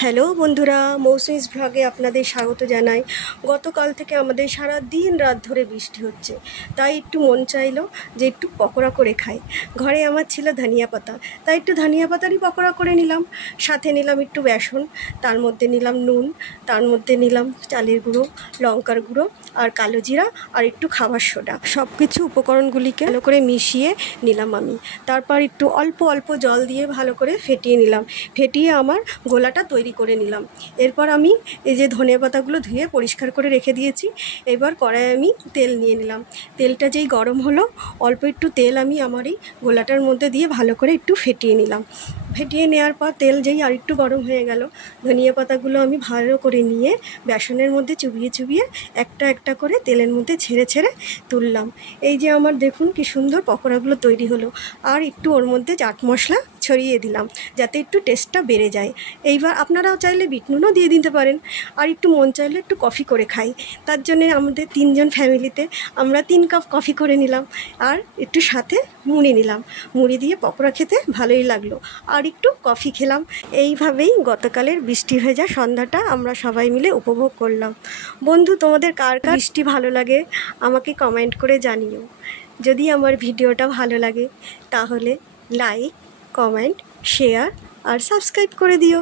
Hello বন্ধুরা, মৌসুমিস ভ্লগে আপনাদের স্বাগত জানাই। গতকাল থেকে আমাদের সারা দিন রাত ধরে বৃষ্টি হচ্ছে, তাই একটু মন চাইলো যে একটু পকোড়া করে খাই। ঘরে আমার ছিল ধনিয়া পাতা, তাই একটু ধনিয়া পাতারই পকোড়া করে নিলাম। সাথে নিলাম একটু বেসন, তার মধ্যে নিলাম নুন, তার মধ্যে নিলাম চালের গুঁড়ো, লঙ্কার গুঁড়ো আর কালো জিরা আর একটু খাবার সোডা। সব কিছু উপকরণগুলিকে ভালো করে মিশিয়ে নিলাম আমি। তারপর একটু অল্প অল্প জল দিয়ে ভালো করে ফেটিয়ে নিলাম। ফেটিয়ে আমার গোলাটা তৈরি করে নিলাম। এরপর আমি এই যে ধনিয়া পাতাগুলো ধুয়ে পরিষ্কার করে রেখে দিয়েছি, এবার কড়াইয়ে আমি তেল নিয়ে নিলাম। তেলটা যেই গরম হলো, অল্প একটু তেল আমি আমার এই গোলাটার মধ্যে দিয়ে ভালো করে একটু ফেটিয়ে নিলাম। ফেটিয়ে নেওয়ার পর তেল যেই আর একটু গরম হয়ে গেল, ধনিয়া পাতাগুলো আমি ভালো করে নিয়ে বেসনের মধ্যে চুবিয়ে চুবিয়ে একটা একটা করে তেলের মধ্যে ছেড়ে ছেড়ে তুললাম। এই যে আমার দেখুন কি সুন্দর পকোড়াগুলো তৈরি হলো। আর একটু ওর মধ্যে চাট মশলা ছড়িয়ে দিলাম যাতে একটু টেস্টটা বেড়ে যায়। এইবার আপনারাও চাইলে বিট নুনও দিয়ে দিতে পারেন। আর একটু মন চাইলে একটু কফি করে খাই, তার জন্যে আমাদের 3 জন ফ্যামিলিতে আমরা 3 কাপ কফি করে নিলাম। আর একটু সাথে মুড়ি নিলাম, মুড়ি দিয়ে পকোড়া খেতে ভালোই লাগলো। আর একটু কফি খেলাম। এইভাবেই গতকালের বৃষ্টি ভেজা সন্ধ্যাটা আমরা সবাই মিলে উপভোগ করলাম। বন্ধু, তোমাদের কার কার বৃষ্টি ভালো লাগে আমাকে কমেন্ট করে জানিও। যদি আমার ভিডিওটা ভালো লাগে তাহলে লাইক, কমেন্ট, শেয়ার আর সাবস্ক্রাইব করে দিও।